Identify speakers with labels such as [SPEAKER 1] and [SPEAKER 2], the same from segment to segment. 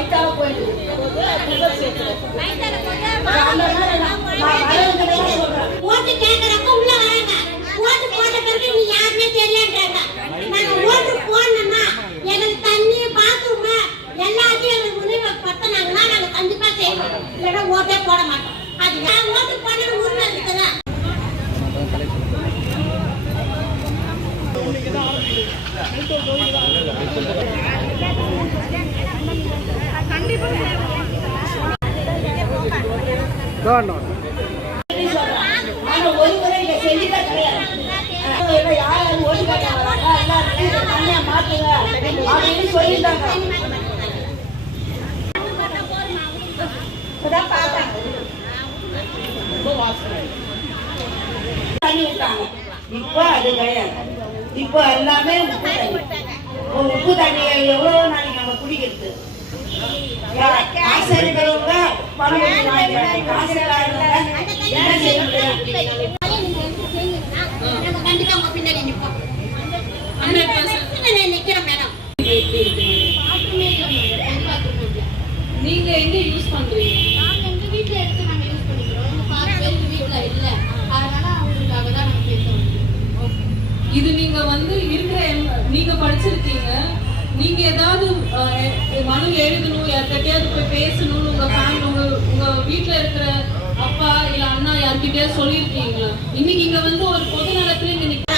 [SPEAKER 1] maita lo puede. Maita lo puede. விட்டாங்க. இப்போ அது கிடையாது. இப்போ எல்லாமே உப்பு தண்ணி. உப்பு தண்ணியை எவ்வளவு நாளைக்கு நம்ம குடிக்கிறது. ஆசிரியர்களும் தான் பணம் கொடுத்து வாங்கிக்கிறாங்க. காசு இல்லாதவங்க என்ன செய்ய முடியும்
[SPEAKER 2] நம்ம கண்டிப்பா உங்க பின்னாடி நிப்போம் நிக்கிறோம் மேடம்
[SPEAKER 3] நீங்க எங்க யூஸ் பண்றீங்க?
[SPEAKER 4] நாங்க எங்க வீட்ல எடுத்து நாங்க யூஸ் பண்ணிக்கிறோம் எங்க பாதி பேருக்கு வீட்ல இல்ல அதனால அவங்களுக்காக தான் நாங்க பேச வந்தோம்
[SPEAKER 3] இது நீங்க வந்து இருக்கிற எம்- நீங்க படிச்சிருக்கீங்க. நீங்க ஏதாவது மனு எழுதணும் யார்கிட்டயாவது போய் பேசணும்னு உங்க ஃபேமிலி உங்க உங்க வீட்ல இருக்கிற கிட்ட சொல்லியிருக்கீங்களா? இன்னைக்கு இங்க வந்து ஒரு பொது நலத்துல இங்க நிக்க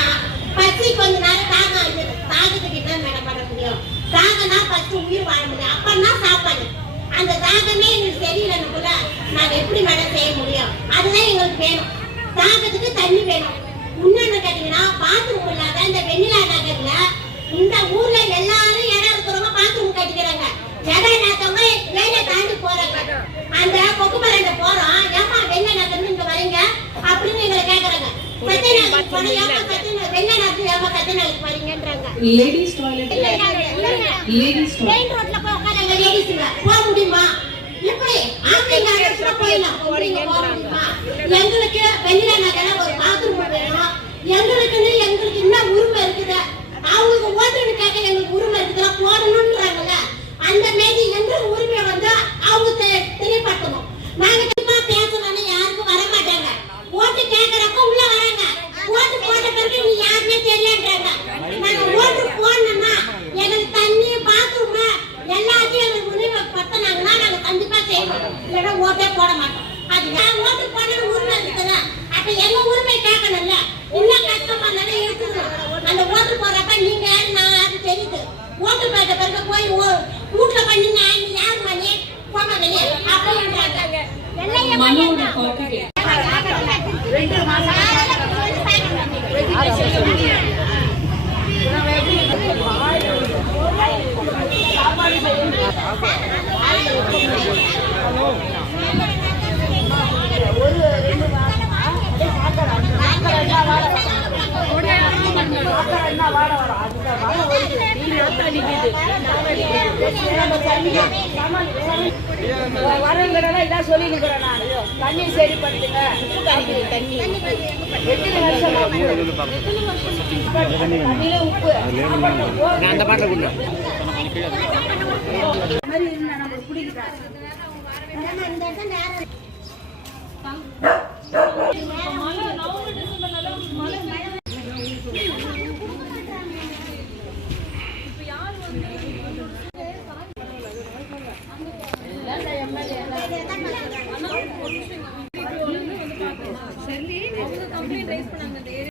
[SPEAKER 2] பசி கொஞ்ச நேரம் தாகம் இருக்குது மேடம் பண்ண முடியும்? தாகனா பசி உயிர் வாழ முடியும். அப்பன்னா சாப்பாடு. அந்த தாகமே எங்களுக்கு தெரியலன்னு நாங்க எப்படி மேடம் செய்ய முடியும்? அதுதான் எங்களுக்கு வேணும். தாகத்துக்கு தண்ணி வேணும். இன்னொன்னு கேட்டீங்கன்னா பாத்ரூம் இல்லாத இந்த வெண்ணிலா நகர்ல இந்த ஊர்ல எல்லாரும்
[SPEAKER 3] லேடிஸ் டாய்லெட் லேடிஸ்
[SPEAKER 2] மெயின் ரோட்ல போய் உட்காராங்க லேடிஸ்ங்க போக முடியுமா? எப்படி? ஆம்பளைங்க அடிச்சுட்டு போயிடலாம். எங்களுக்கு வெண்ணிலா நகர ஒரு பாத்ரூம் வேணும். எங்களுக்குன்னு எங்களுக்கு என்ன உரிமை இருக்குது அவங்களுக்கு ஓட்டுன்னு கேட்க எங்களுக்கு உரிமை இருக்குதா போடணும்ன்றாங்கல்ல அந்த மாரி எங்களுக்கு உரிமை வந்து அவங்க தெ- தெரியப்படுத்தணும் நாங்க சும்மா பேசணும்னு யாருக்கும் வர மாட்டாங்க ஓட்டு கேட்கறப்ப உள்ள வராங்க ஓட்டு போட்ட பிறகு நீ யாருமே தெரியலன்றாங்க நாங்க ஓட்டு போடணும்னா எங்களுக்கு தண்ணி பாத்ரூம் எல்லாத்தையும் எங்களுக்கு உரிமை பத்தினாங்கன்னா நாங்க கண்டிப்பா செய்வோம் இல்லைன்னா ஓட்டே போட மாட்டோம். அது நான் ஓட்டு போடணும் உரிமை இருக்குதா? அப்ப எங்க உரிமை கேட்கணும்ல? இன்னும் கஷ்டமா தானே இருக்குது அந்த ஓட்டு போடுறப்ப நீங்க யாரு நான் யாரு தெரியுது. ஓட்டு போட்ட பிறகு போய் வீட்டுல பண்ணி நான் நீ யாரு மணி? போமா வெளியே. அப்படின்றாங்க.
[SPEAKER 3] காப்பி கேட்டு
[SPEAKER 1] இதான் சொல்லி நான் தண்ணி சரி பண்ணுங்க தண்ணி எத்தனை வருஷமா உப்பு
[SPEAKER 5] அந்த பாட்டில்
[SPEAKER 2] અંદર